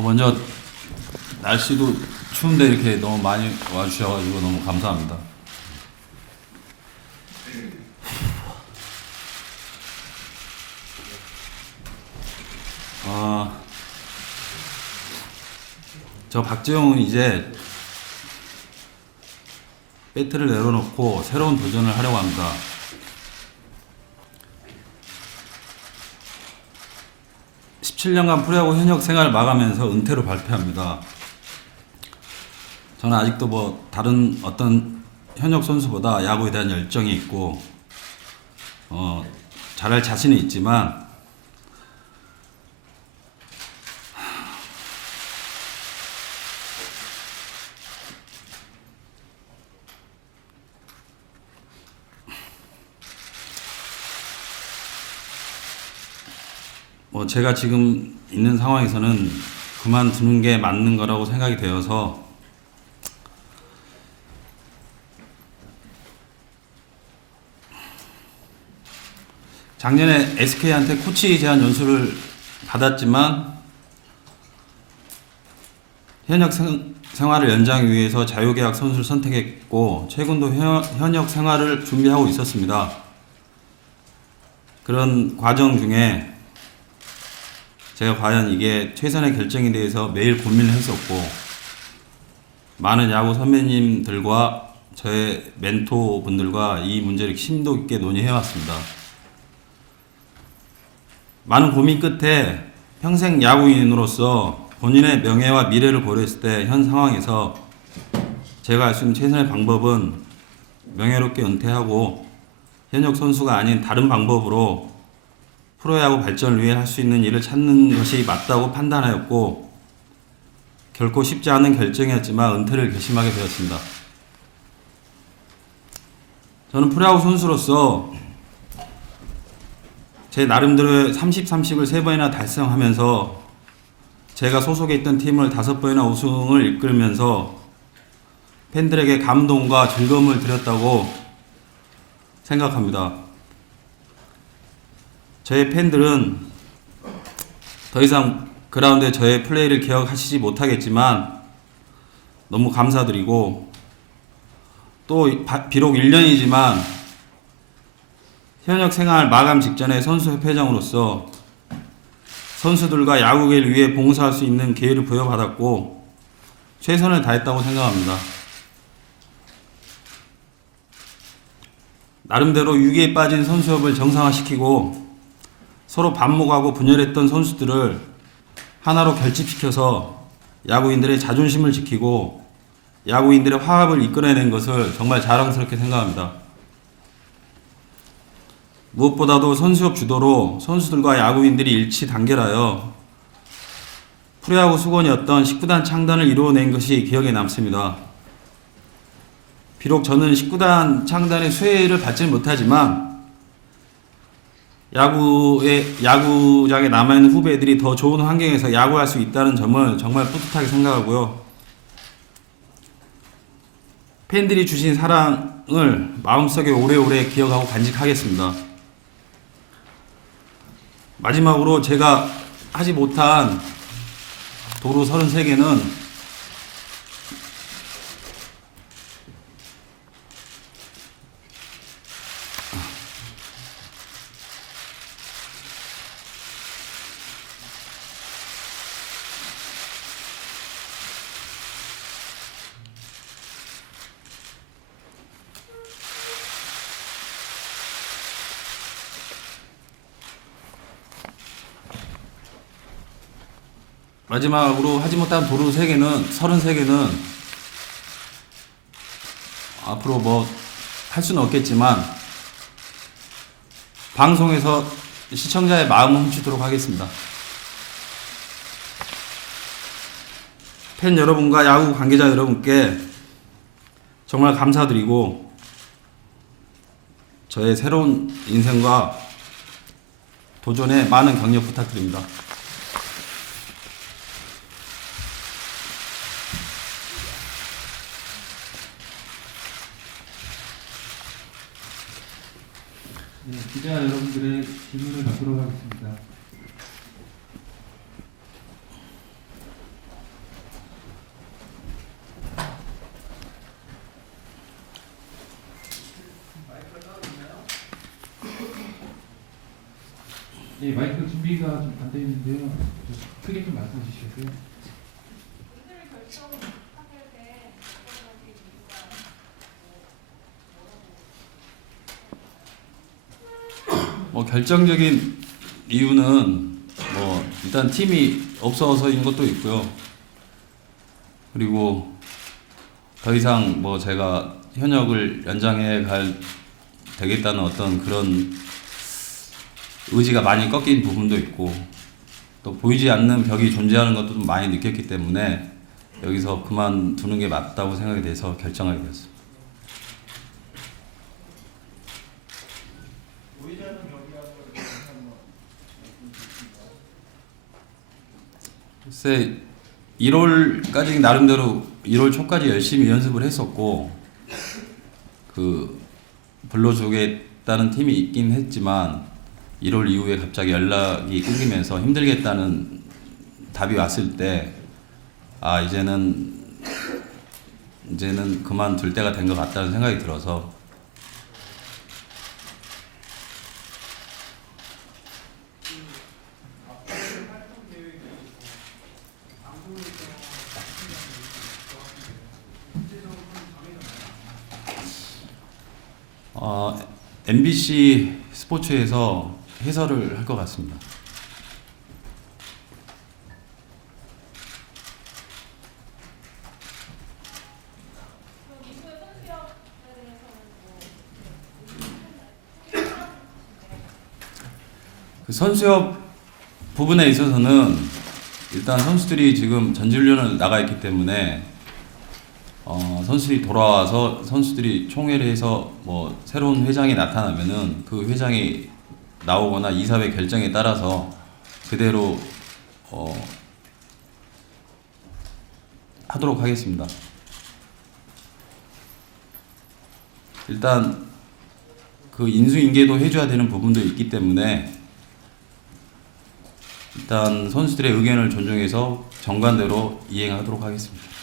먼저 날씨도 추운데 이렇게 너무 많이 와주셔가지고 너무 감사합니다. 저 박재홍은 이제 배트를 내려놓고 새로운 도전을 하려고 합니다. (17년간) 프로야구 현역 생활을 마감하면서 은퇴로 발표합니다. 저는 아직도 뭐 다른 어떤 현역 선수보다 야구에 대한 열정이 있고 잘할 자신이 있지만 제가 지금 있는 상황에서는 그만두는 게 맞는 거라고 생각이 되어서 작년에 SK한테 코치 제안 연수를 받았지만 현역 생활을 연장하기 위해서 자유계약 선수를 선택했고 최근도 현역 생활을 준비하고 있었습니다. 그런 과정 중에 제가 과연 이게 최선의 결정에 대해서 매일 고민을 했었고 많은 야구 선배님들과 저의 멘토분들과 이 문제를 심도 있게 논의해왔습니다. 많은 고민 끝에 평생 야구인으로서 본인의 명예와 미래를 고려했을 때 현 상황에서 제가 알 수 있는 최선의 방법은 명예롭게 은퇴하고 현역 선수가 아닌 다른 방법으로 프로야구 발전을 위해 할 수 있는 일을 찾는 것이 맞다고 판단하였고 결코 쉽지 않은 결정이었지만 은퇴를 결심하게 되었습니다. 저는 프로야구 선수로서 제 나름대로의 30-30을 3번이나 달성하면서 제가 소속해 있던 팀을 5번이나 우승을 이끌면서 팬들에게 감동과 즐거움을 드렸다고 생각합니다. 저희 팬들은 더 이상 그라운드에 저의 플레이를 기억하시지 못하겠지만 너무 감사드리고 또 비록 1년이지만 현역 생활 마감 직전에 선수협회장으로서 선수들과 야구계를 위해 봉사할 수 있는 기회를 부여받았고 최선을 다했다고 생각합니다. 나름대로 위기에 빠진 선수협을 정상화시키고 서로 반목하고 분열했던 선수들을 하나로 결집시켜서 야구인들의 자존심을 지키고 야구인들의 화합을 이끌어낸 것을 정말 자랑스럽게 생각합니다. 무엇보다도 선수협 주도로 선수들과 야구인들이 일치 단결하여 프로야구 수건이었던 19단 창단을 이루어낸 것이 기억에 남습니다. 비록 저는 19단 창단의 수혜를 받지는 못하지만 야구장에 남아있는 후배들이 더 좋은 환경에서 야구할 수 있다는 점을 정말 뿌듯하게 생각하고요. 팬들이 주신 사랑을 마음속에 오래오래 기억하고 간직하겠습니다. 마지막으로 제가 하지 못한 도루 33개는 마지막으로 하지 못한 도루 3개는 33개는 앞으로 뭐 할 수는 없겠지만 방송에서 시청자의 마음을 훔치도록 하겠습니다. 팬 여러분과 야구 관계자 여러분께 정말 감사드리고 저의 새로운 인생과 도전에 많은 격려 부탁드립니다. 네, 기자 여러분들의 질문을 받도록 하겠습니다. 예, 마이크 준비가 좀 안 돼 있는데요. 좀 크게 좀 말씀해 주시겠어요? 뭐 결정적인 이유는 뭐 일단 팀이 없어서인 것도 있고요. 그리고 더 이상 뭐 제가 현역을 연장해 갈 되겠다는 어떤 그런 의지가 많이 꺾인 부분도 있고, 또 보이지 않는 벽이 존재하는 것도 좀 많이 느꼈기 때문에 여기서 그만두는 게 맞다고 생각이 돼서 결정하게 되었습니다. 글쎄 1월까지 나름대로 1월 초까지 열심히 연습을 했었고, 그 불러주겠다는 팀이 있긴 했지만 1월 이후에 갑자기 연락이 끊기면서 힘들겠다는 답이 왔을 때 아 이제는 그만둘 때가 된 것 같다는 생각이 들어서 MBC 스포츠에서 해설을 할 것 같습니다. 그 선수협 부분에 있어서는 일단 선수들이 지금 전지훈련을 나가 있기 때문에 선수들이 돌아와서 선수들이 총회를 해서 뭐 새로운 회장이 나타나면은 그 회장이 나오거나 이사회 결정에 따라서 그대로 하도록 하겠습니다. 일단 그 인수인계도 해줘야 되는 부분도 있기 때문에 일단 선수들의 의견을 존중해서 정관대로 이행하도록 하겠습니다.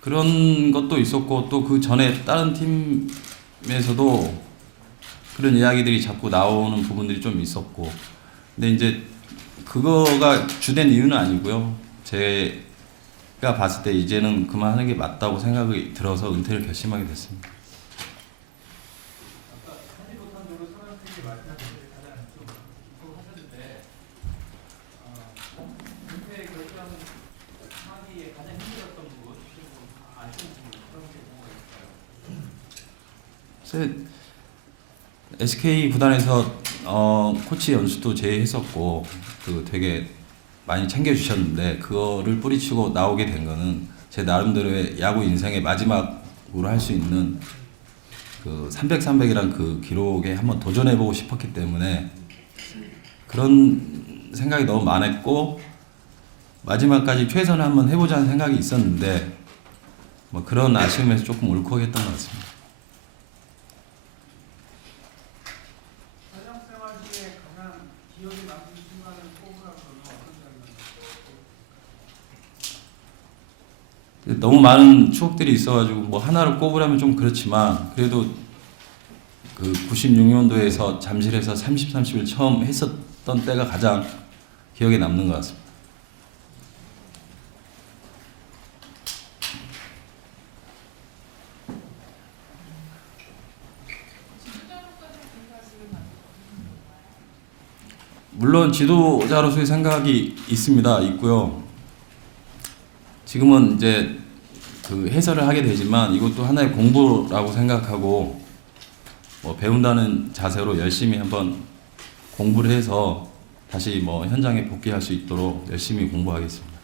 그런 것도 있었고, 또 그 전에 다른 팀에서도 그런 이야기들이 자꾸 나오는 부분들이 좀 있었고, 근데 이제 그거가 주된 이유는 아니고요. 제가 봤을 때 이제는 그만하는 게 맞다고 생각이 들어서 은퇴를 결심하게 됐습니다. SK 구단에서 코치 연수도 제의했었고 그 되게 많이 챙겨주셨는데 그거를 뿌리치고 나오게 된 거는 제 나름대로의 야구 인생의 마지막으로 할 수 있는 그 300, 300이란 그 기록에 한번 도전해보고 싶었기 때문에 그런 생각이 너무 많았고, 마지막까지 최선을 한번 해보자는 생각이 있었는데 뭐 그런 아쉬움에서 조금 울컥했던 것 같습니다. 너무 많은 추억들이 있어가지고 뭐 하나를 꼽으라면 좀 그렇지만, 그래도 그 96년도에서 잠실에서 30, 30을 처음 했었던 때가 가장 기억에 남는 것 같습니다. 물론 지도자로서의 생각이 있고요. 지금은 이제 그 해설을 하게 되지만 이것도 하나의 공부라고 생각하고 뭐 배운다는 자세로 열심히 한번 공부를 해서 다시 뭐 현장에 복귀할 수 있도록 열심히 공부하겠습니다.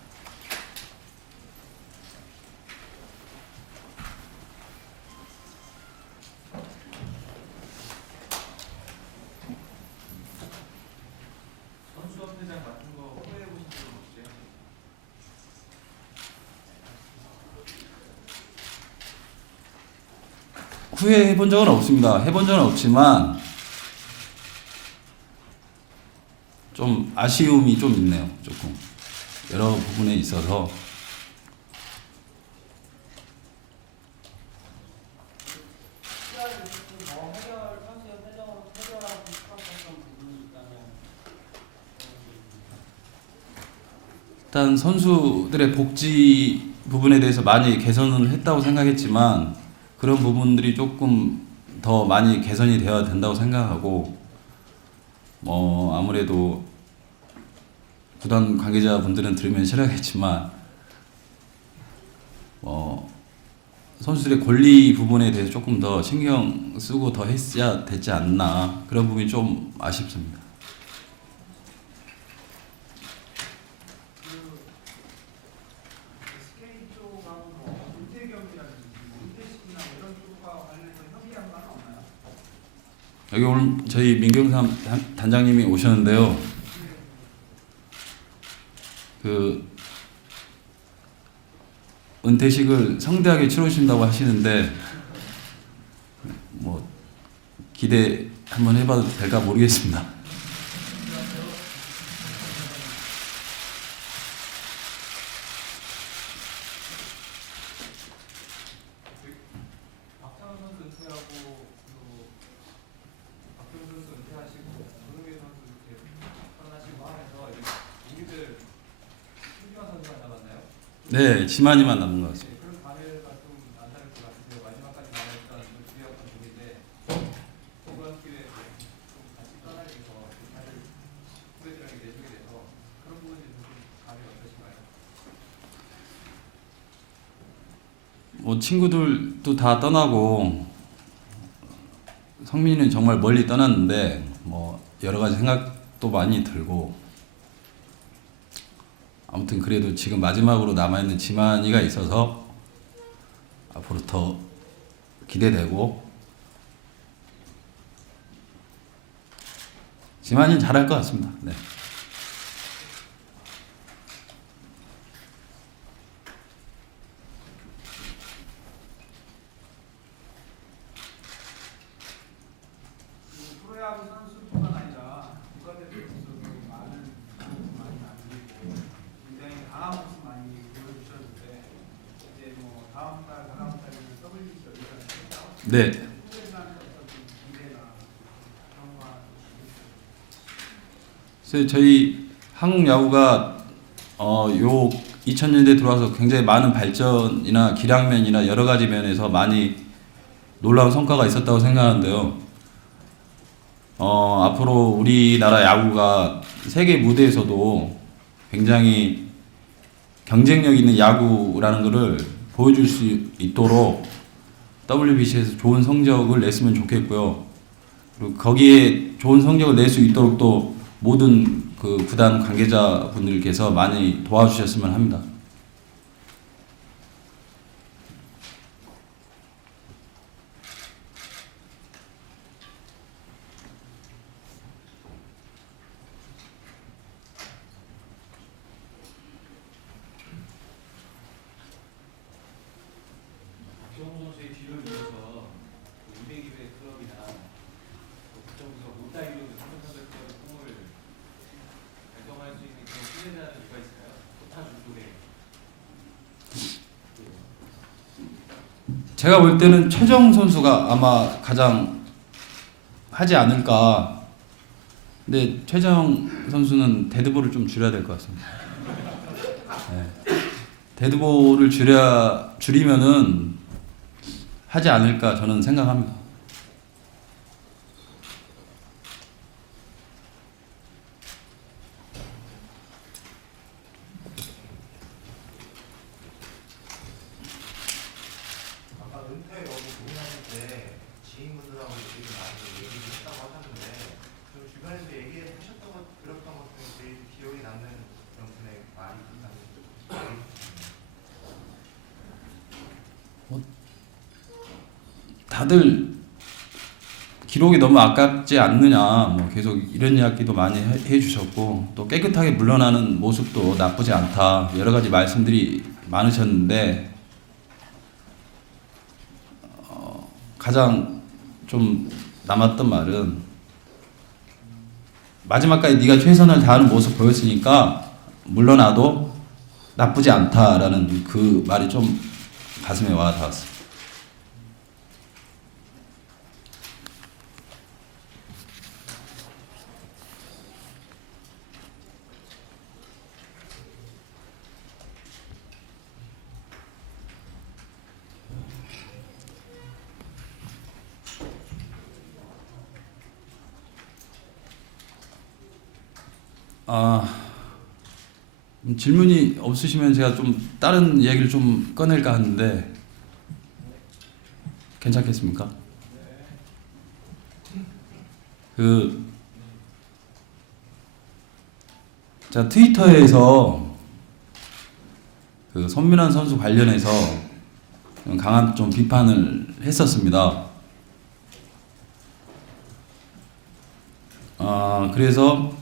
후회해 본 적은 없습니다. 해본 적은 없지만 좀 아쉬움이 좀 있네요. 조금 여러 부분에 있어서. 일단 선수들의 복지 부분에 대해서 많이 개선을 했다고 생각했지만 그런 부분들이 조금 더 많이 개선이 되어야 된다고 생각하고, 아무래도 구단 관계자분들은 들으면 싫어하겠지만 선수들의 권리 부분에 대해서 조금 더 신경 쓰고 더 했어야 되지 않나, 그런 부분이 좀 아쉽습니다. SK 쪽하고 뭐 은퇴겸이라든지 은퇴식이나 이런 쪽과 관련해서 협의한 바는 없나요? 여기 오늘 저희 민경삼 단장님이 오셨는데요. 그 은퇴식을 성대하게 치르신다고 하시는데 뭐 기대 한번 해봐도 될까 모르겠습니다. 박찬호 선수 은퇴하고 박병 선수 은퇴하시고 손흥민 선수 이렇게 떠나시고 하면서 이제 동기들 신규환 선수가 남았나요? 네, 지만이만 남은 것 같습니다. 네, 그런 감회가 좀 남다를 것 같은데요. 마지막까지 남아있던 주요했던 분인데 이번 기회에 좀 같이 떠나게 돼서 다들 후배들에게 내주게 돼서 그런 부분이 좀 감이 어떠신가요? 뭐 친구들도 다 떠나고 성민이는 정말 멀리 떠났는데 뭐 여러 가지 생각도 많이 들고, 아무튼 그래도 지금 마지막으로 남아있는 지만이가 있어서 앞으로 더 기대되고, 지만이는 잘할 것 같습니다. 네. 프로야구 선수뿐만 아니라 국가대표에서도 많은 모습 많이 남기고 굉장히 강한 모습 많이 보여주셨는데 이제 뭐 다음 달에는 WBC 열리잖아요. 네. 후배들한테 어떤 좀 기대나 그런 거 그래서 저희 한국 야구가 요 2000년대 들어와서 굉장히 많은 발전이나 기량면이나 여러 가지 면에서 많이 놀라운 성과가 있었다고 생각하는데요. 앞으로 우리나라 야구가 세계 무대에서도 굉장히 경쟁력 있는 야구라는 것을 보여줄 수 있도록 WBC에서 좋은 성적을 냈으면 좋겠고요. 그리고 거기에 좋은 성적을 낼 수 있도록 또 모든 그 구단 관계자분들께서 많이 도와주셨으면 합니다. 박정호 선수의 뒤를 이어서 200회 클럽이나 국정부가 못다 이루는 3,300 클럽의 꿈을 달성할 수 있는 그런 후계자는 누가 있을까요? 포타주 쪽에. 제가 볼 때는 최정 선수가 아마 가장 하지 않을까. 근데 최정 선수는 데드볼을 좀 줄여야 될 것 같습니다. 네. 데드볼을 줄이면은 하지 않을까 저는 생각합니다. 아까 은퇴 여부 고민하실 때 지인분들하고 얘기 많이 얘기했다고 하셨는데 좀 주변에서 얘기하셨던 것 들었던 것 중에 제일 기억에 남는 그런 분의 말이 있다면 다들 기록이 너무 아깝지 않느냐, 뭐 계속 이런 이야기도 많이 해주셨고, 또 깨끗하게 물러나는 모습도 나쁘지 않다, 여러 가지 말씀들이 많으셨는데, 가장 좀 남았던 말은 마지막까지 네가 최선을 다하는 모습 보였으니까 물러나도 나쁘지 않다라는 그 말이 좀 가슴에 와 닿았습니다. 질문이 없으시면 제가 좀 다른 얘기를 좀 꺼낼까 하는데 괜찮겠습니까? 제가 트위터에서 손민환 선수 관련해서 강한 좀 비판을 했었습니다. 그래서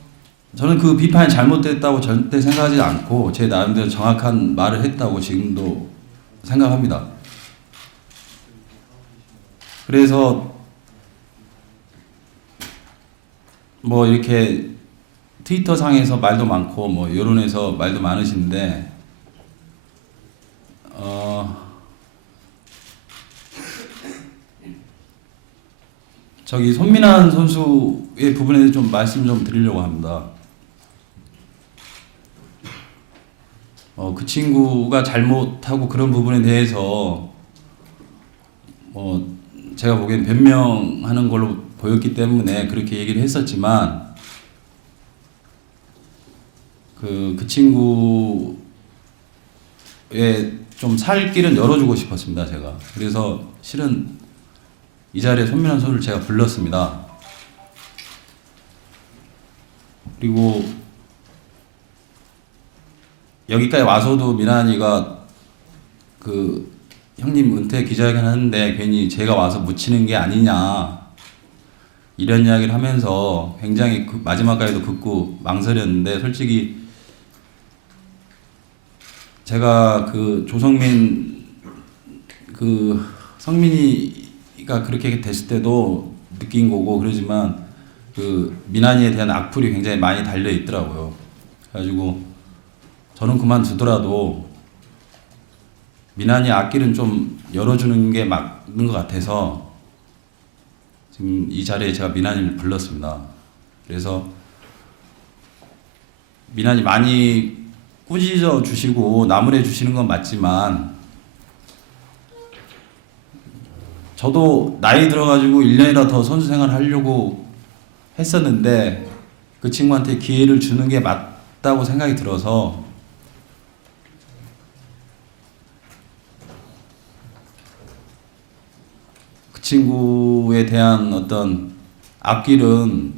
저는 그 비판이 잘못됐다고 절대 생각하지 않고 제 나름대로 정확한 말을 했다고 지금도 생각합니다. 그래서 뭐 이렇게 트위터 상에서 말도 많고 뭐 여론에서 말도 많으신데 저기 손민환 선수의 부분에 대해서 좀 말씀 좀 드리려고 합니다. 그 친구가 잘못하고 그런 부분에 대해서 제가 보기엔 변명하는 걸로 보였기 때문에 그렇게 얘기를 했었지만 그 친구의 좀 살 길은 열어주고 싶었습니다, 제가. 그래서 실은 이 자리에 손민환 선수를 제가 불렀습니다. 그리고 여기까지 와서도 민환이가 형님 은퇴 기자회견 하는데 괜히 제가 와서 묻히는 게 아니냐 이런 이야기를 하면서 굉장히 마지막까지도 극구 망설였는데 솔직히 제가 조성민 성민이가 그렇게 됐을 때도 느낀 거고 그러지만 민환이에 대한 악플이 굉장히 많이 달려 있더라고요. 그래가지고 저는 그만두더라도 민환이 앞길은 좀 열어주는 게 맞는 것 같아서 지금 이 자리에 제가 민환이를 불렀습니다. 그래서 민환이 많이 꾸짖어 주시고 나무래 주시는 건 맞지만 저도 나이 들어가지고 1년이라 더 선수 생활 하려고 했었는데 그 친구한테 기회를 주는 게 맞다고 생각이 들어서 그 친구에 대한 어떤 앞길은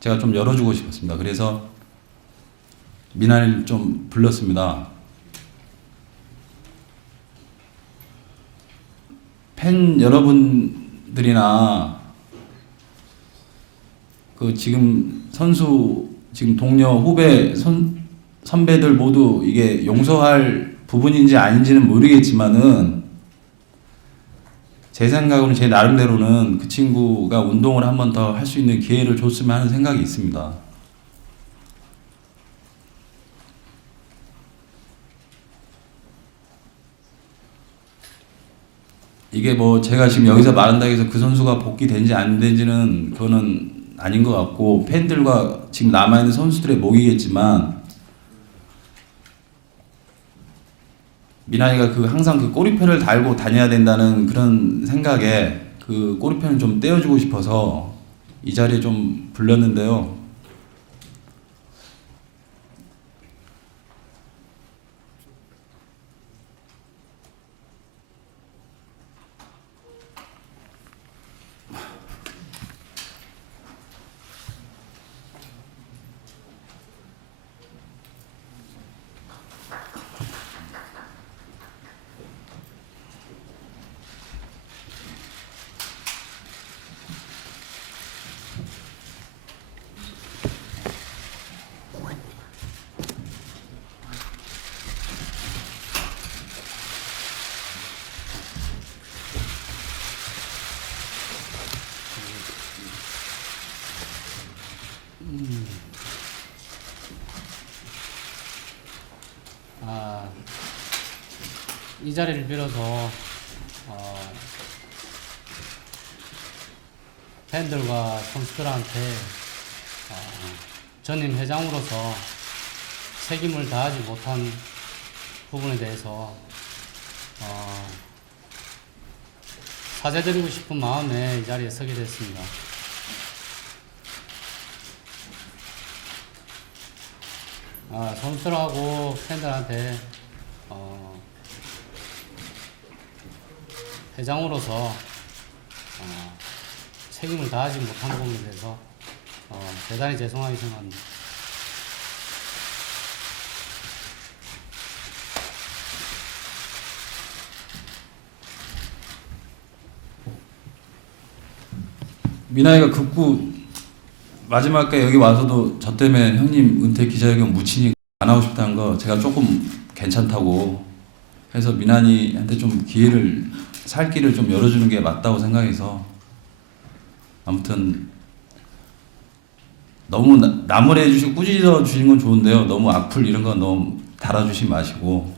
제가 좀 열어주고 싶었습니다. 그래서 민환이를 좀 불렀습니다. 팬 여러분들이나 지금 선수, 지금 동료, 후배, 선배들 모두 이게 용서할 부분인지 아닌지는 모르겠지만은 제 생각으로는 제 나름대로는 그 친구가 운동을 한 번 더 할 수 있는 기회를 줬으면 하는 생각이 있습니다. 이게 뭐 제가 지금 여기서 말한다고 해서 그 선수가 복귀된지 안 된지는 그거는 아닌 것 같고 팬들과 지금 남아있는 선수들의 몫이겠지만 민환이가 항상 꼬리표를 달고 다녀야 된다는 그런 생각에 꼬리표를 좀 떼어주고 싶어서 이 자리에 좀 불렀는데요. 이 자리를 빌어서 팬들과 선수들한테 전임 회장으로서 책임을 다하지 못한 부분에 대해서 사죄드리고 싶은 마음에 이 자리에 서게 됐습니다. 선수들하고 팬들한테 회장으로서 책임을 다하지 못한 부분에 대해서 대단히 죄송하게 생각합니다. 민아이가 급구 마지막에 여기 와서도 저 때문에 형님 은퇴 기자회견 묻히니까 안 하고 싶다는 거 제가 조금 괜찮다고 해서 민아이한테 좀 기회를 살 길을 좀 열어주는 게 맞다고 생각해서 아무튼 너무 나무래주시고 꾸짖어 주시는 건 좋은데요. 너무 악플 이런 건 너무 달아주시지 마시고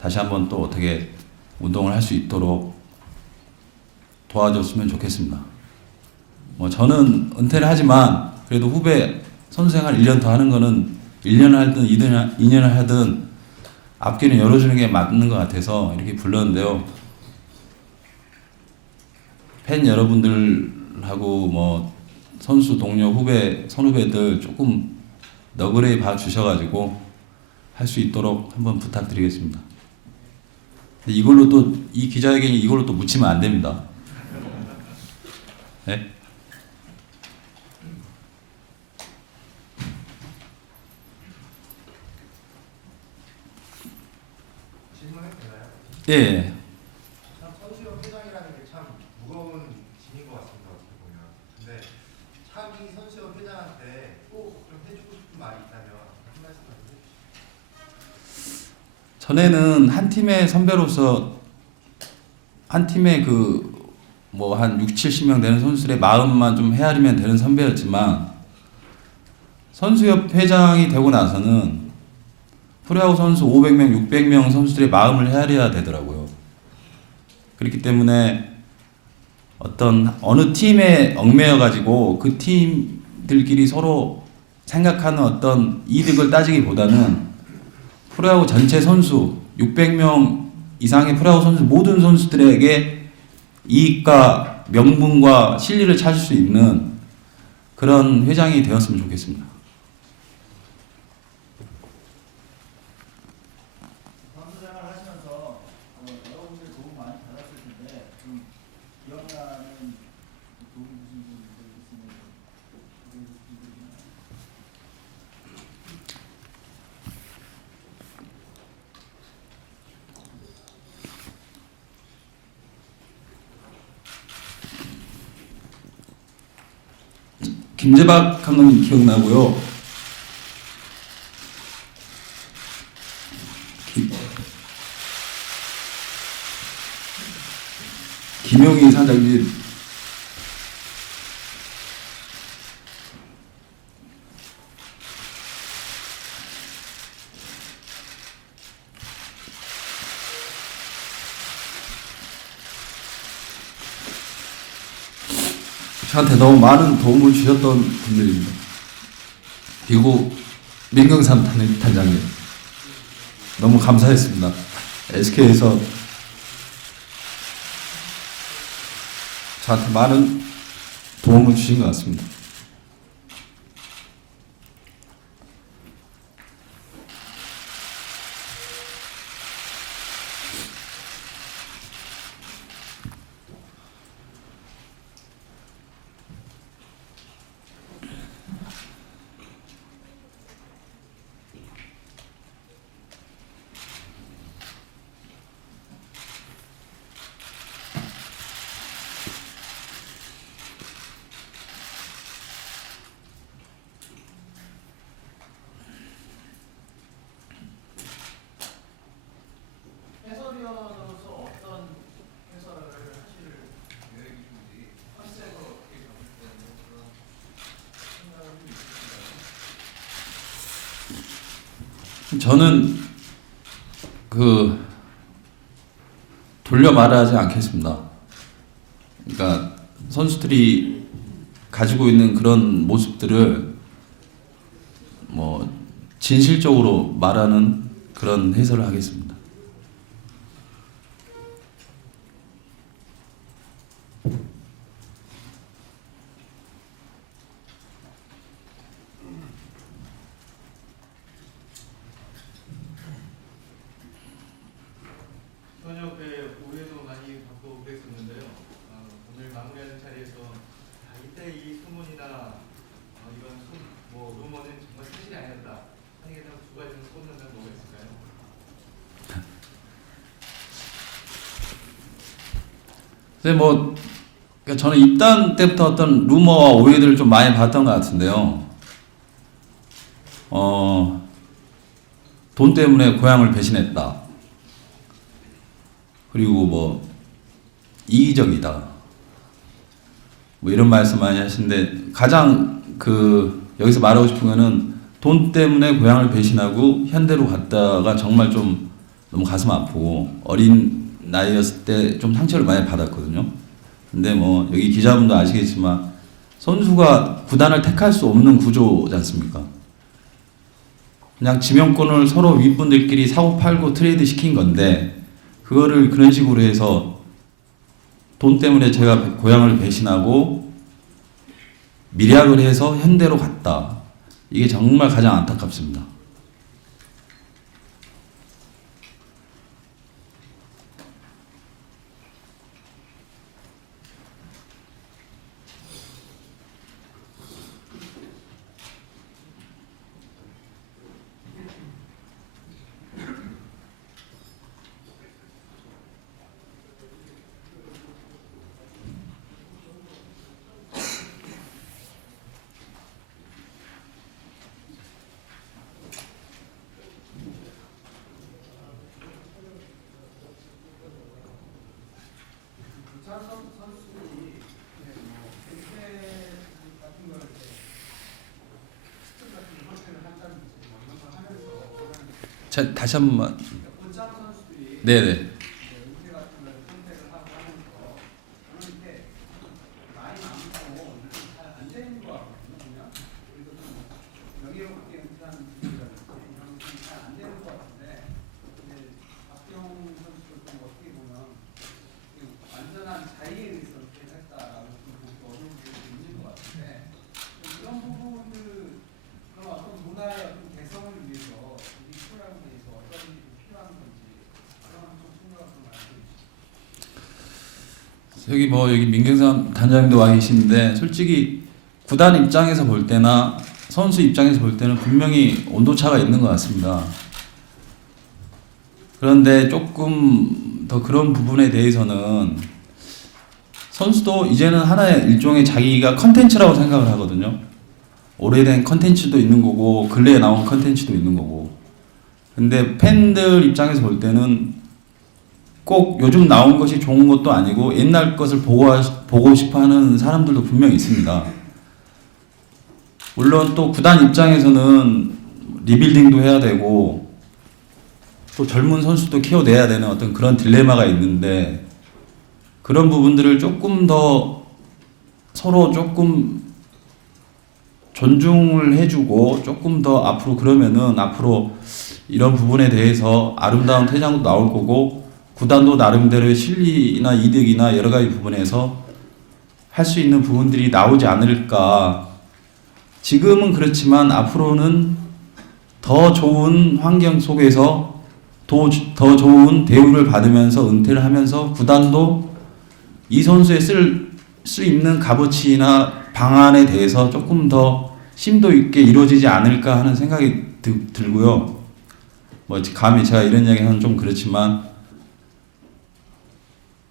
다시 한번 또 어떻게 운동을 할 수 있도록 도와줬으면 좋겠습니다. 뭐 저는 은퇴를 하지만 그래도 후배 선수생활 1년 더 하는 거는 1년을 하든 2년을 하든 앞길을 열어주는 게 맞는 것 같아서 이렇게 불렀는데요. 팬 여러분들하고 뭐 선수 동료 후배 선후배들 조금 너그레이 봐주셔가지고 할 수 있도록 한번 부탁드리겠습니다. 근데 이걸로 또 이 기자회견이 이걸로 또 묻히면 안 됩니다. 네? 질문해도 되나요? 예. 참 선수협 회장이라는 게 참 무거운 짐인 것 같습니다. 어떻게 보면. 근데 차기 선수협 회장한테 꼭 좀 해주고 싶은 말이 있다면 한 말씀만 좀 해주시죠. 전에는 한 팀의 선배로서 한 팀의 그 뭐 한 6, 70명 되는 선수들의 마음만 좀 헤아리면 되는 선배였지만 선수협 회장이 되고 나서는 프로야구 선수 500명, 600명 선수들의 마음을 헤아려야 되더라고요. 그렇기 때문에 어떤 어느 팀에 얽매여 가지고 그 팀들끼리 서로 생각하는 어떤 이득을 따지기보다는 프로야구 전체 선수 600명 이상의 프로야구 선수 모든 선수들에게 이익과 명분과 실리를 찾을 수 있는 그런 회장이 되었으면 좋겠습니다. 선수 생활 하시면서 여러분들 도움 많이 받았을 텐데 좀 기억나는 도움 주신 분들 있으면 소개해 주시면. 김재박 감독님 기억나고요. 김용희 사장님, 저한테 너무 많은 도움을 주셨던 분들입니다. 그리고 민경삼 단장님 너무 감사했습니다. SK에서 저한테 많은 도움을 주신 것 같습니다. 저는 돌려 말하지 않겠습니다. 그러니까 선수들이 가지고 있는 그런 모습들을 뭐 진실적으로 말하는 그런 해설을 하겠습니다. 현역의 오해도 많이 받고 그랬었는데요. 오늘 마무리하는 자리에서 이때 이 소문이나 이런 루머는 정말 사실이 아니었다. 하는 두 가지 소문은 뭐가 있을까요? 근데 그러니까 저는 입단 때부터 어떤 루머와 오해들을 좀 많이 봤던 것 같은데요. 돈 때문에 고향을 배신했다. 그리고 이기적이다. 이런 말씀 많이 하시는데 가장 여기서 말하고 싶은 거는 돈 때문에 고향을 배신하고 현대로 갔다가 정말 좀 너무 가슴 아프고 어린 나이였을 때 좀 상처를 많이 받았거든요. 근데 여기 기자분도 아시겠지만 선수가 구단을 택할 수 없는 구조지 않습니까? 그냥 지명권을 서로 윗분들끼리 사고 팔고 트레이드 시킨 건데 그거를 그런 식으로 해서 돈 때문에 제가 고향을 배신하고 밀약을 해서 현대로 갔다. 이게 정말 가장 안타깝습니다. 다시 한 번만. 네네. 여기 민경삼 단장님도 와 계시는데 솔직히 구단 입장에서 볼 때나 선수 입장에서 볼 때는 분명히 온도차가 있는 것 같습니다. 그런데 조금 더 그런 부분에 대해서는 선수도 이제는 하나의 일종의 자기가 컨텐츠라고 생각을 하거든요. 오래된 컨텐츠도 있는 거고 근래에 나온 컨텐츠도 있는 거고. 근데 팬들 입장에서 볼 때는 꼭 요즘 나온 것이 좋은 것도 아니고 옛날 것을 보고 싶어하는 사람들도 분명히 있습니다. 물론 또 구단 입장에서는 리빌딩도 해야 되고 또 젊은 선수도 키워내야 되는 어떤 그런 딜레마가 있는데 그런 부분들을 조금 더 서로 조금 존중을 해주고 조금 더 앞으로 그러면은 앞으로 이런 부분에 대해서 아름다운 퇴장도 나올 거고 구단도 나름대로의 실리나 이득이나 여러 가지 부분에서 할 수 있는 부분들이 나오지 않을까. 지금은 그렇지만 앞으로는 더 좋은 환경 속에서 더 좋은 대우를 받으면서 은퇴를 하면서 구단도 이 선수의 쓸 수 있는 값어치나 방안에 대해서 조금 더 심도 있게 이루어지지 않을까 하는 생각이 들고요. 감히 제가 이런 이야기하면 좀 그렇지만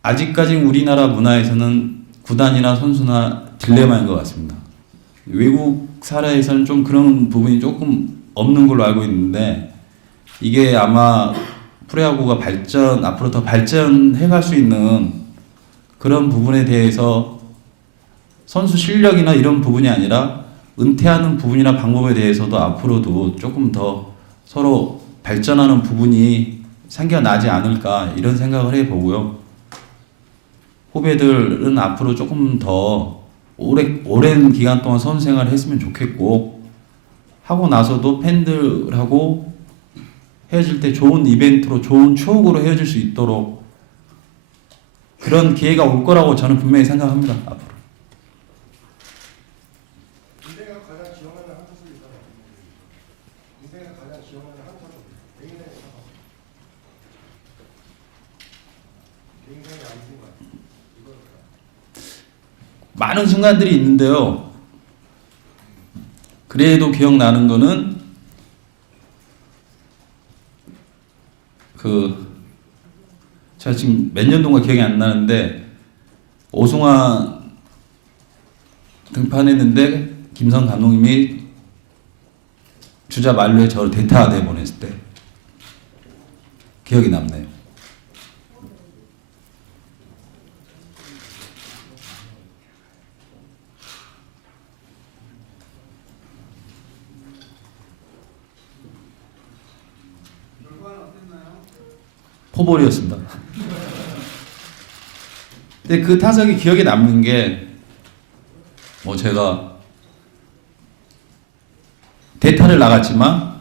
아직까지 우리나라 문화에서는 구단이나 선수나 딜레마인 것 같습니다. 외국 사례에서는 좀 그런 부분이 조금 없는 걸로 알고 있는데 이게 아마 프로야구가 앞으로 더 발전해 갈 수 있는 그런 부분에 대해서 선수 실력이나 이런 부분이 아니라 은퇴하는 부분이나 방법에 대해서도 앞으로도 조금 더 서로 발전하는 부분이 생겨나지 않을까 이런 생각을 해보고요. 후배들은 앞으로 조금 더 오랜 기간 동안 선수 생활을 했으면 좋겠고, 하고 나서도 팬들하고 헤어질 때 좋은 이벤트로 좋은 추억으로 헤어질 수 있도록 그런 기회가 올 거라고 저는 분명히 생각합니다. 앞으로. 인생에서 가장 기억나는 한 타석이 있잖아요. 인생에서 가장 기억나는 한 타석. 개인생의 타석. 개인생의 안 순간. 이걸 많은 순간들이 있는데요. 그래도 기억나는 거는 제가 지금 몇 년도가 기억이 안 나는데 오승환 등판했는데 김선 감독님이 주자 만루에 저를 대타 내보냈을 때 기억이 남네요. 포볼이었습니다. 근데 그 타석이 기억에 남는 게 제가 대타를 나갔지만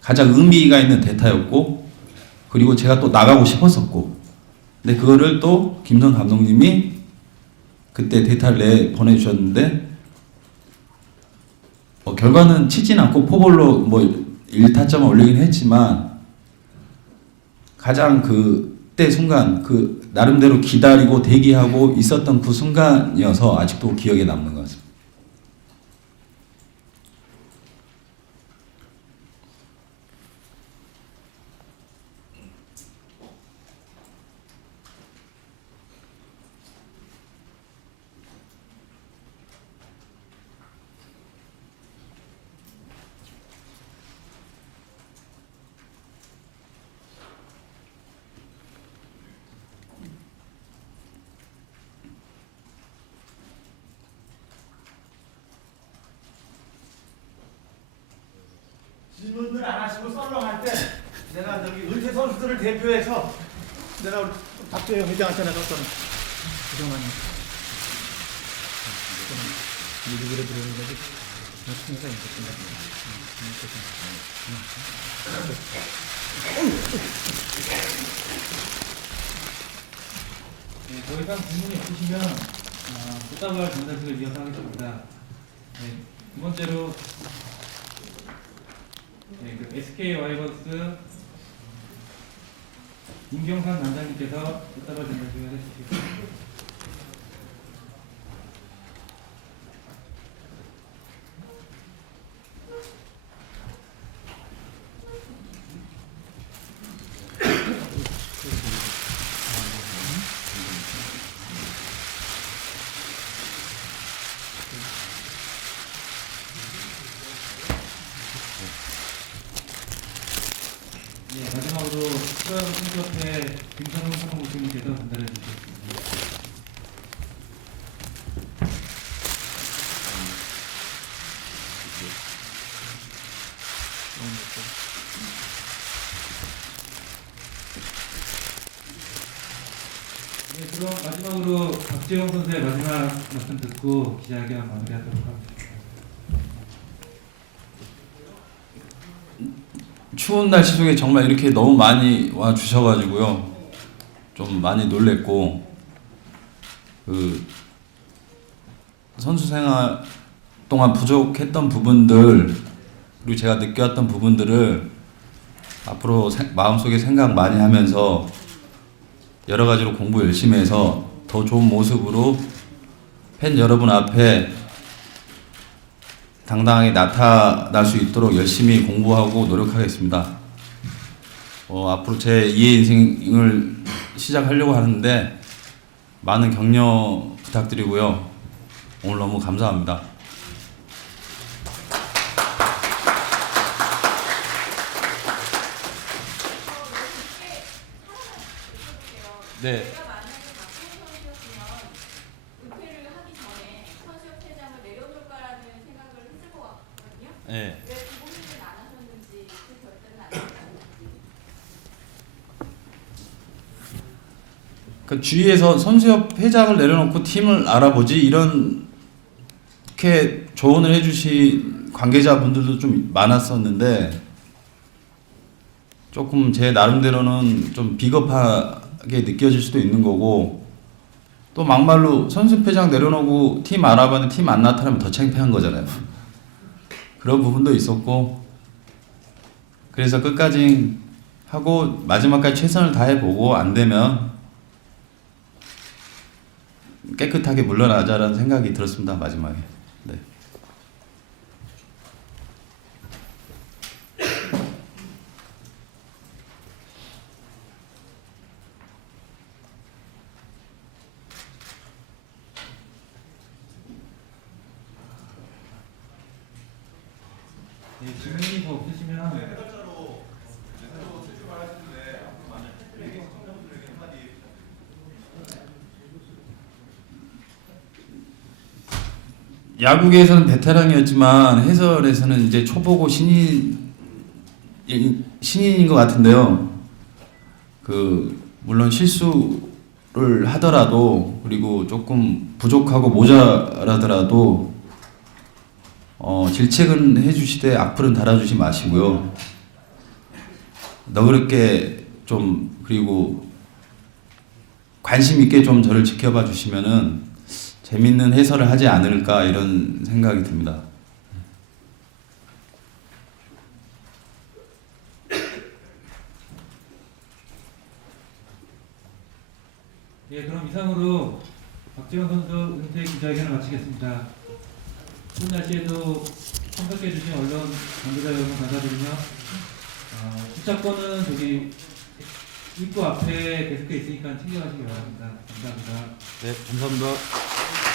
가장 의미가 있는 대타였고, 그리고 제가 또 나가고 싶었었고, 근데 그거를 또 김선 감독님이 그때 대타를 보내주셨는데 결과는 치진 않고 포볼로 1타점을 올리긴 했지만 가장 그때 순간 나름대로 기다리고 대기하고 있었던 그 순간이어서 아직도 기억에 남는 것 같습니다. 질문들 안 하시고 썰렁할 때 내가 저기 은퇴 선수들을 대표해서 내가 우리 박재영 회장한테 내가 어떤 그동안 얘기를 들으는 거지. 통해서 네, 더 이상 질문이 없으시면 꽃다발 전달식을 이어서 하겠습니다. 네, 두 번째로 SK 와이번스 임경상 단장님께서 꽃다발 전달식을 해주시겠습니다. 네, 마지막으로 수영협회 김선웅 사무국장님께서 전달해 주시겠습니다. 네, 그럼 마지막으로 박재홍 선수의 마지막 말씀 듣고 기자회견 마무리하도록 하겠습니다. 추운 날씨 속에 정말 이렇게 너무 많이 와 주셔가지고요, 좀 많이 놀랬고, 선수 생활 동안 부족했던 부분들, 그리고 제가 느꼈던 부분들을 앞으로 마음속에 생각 많이 하면서 여러 가지로 공부 열심히 해서 더 좋은 모습으로 팬 여러분 앞에 당당하게 나타날 수 있도록 열심히 공부하고 노력하겠습니다. 앞으로 제 2의 인생을 시작하려고 하는데 많은 격려 부탁드리고요. 오늘 너무 감사합니다. 네. 제가 만약에 박재홍 선수였으면 은퇴를 하기 전에 선수협회장을 내려놓을까라는 생각을 했을 것 같거든요. 네. 왜 그 고민을 안 하셨는지 그 결단은 안 했나요? 그 주위에서 선수협 회장을 내려놓고 팀을 알아보지 이렇게 조언을 해주신 관계자분들도 좀 많았었는데 조금 제 나름대로는 좀 비겁하게 느껴질 수도 있는 거고 또 막말로 선수협회장 내려놓고 팀 알아봤는데 팀 안 나타나면 더 창피한 거잖아요. 그런 부분도 있었고 그래서 끝까지 하고 마지막까지 최선을 다해보고 안 되면 깨끗하게 물러나자라는 생각이 들었습니다. 마지막에. 네. 네, 질문이 뭐 없으시면 해설자로 출발하시는데 앞으로 만약 외계 시청자분들에게 한마디 야구계에서는 베테랑이었지만 해설에서는 이제 초보고 신인인 것 같은데요. 물론 실수를 하더라도 그리고 조금 부족하고 모자라더라도 질책은 해주시되 악플은 달아주지 마시고요. 너그럽게 좀 그리고 관심 있게 좀 저를 지켜봐 주시면은 재밌는 해설을 하지 않을까 이런 생각이 듭니다. 예, 그럼 이상으로 박지원 선수 은퇴 기자회견을 마치겠습니다. 추운 날씨에도 참석해주신 언론 관계자 여러분 감사드리며 주차권은 저기 입구 앞에 데스크에 있으니까 챙겨가시기 바랍니다. 감사합니다. 네, 감사합니다.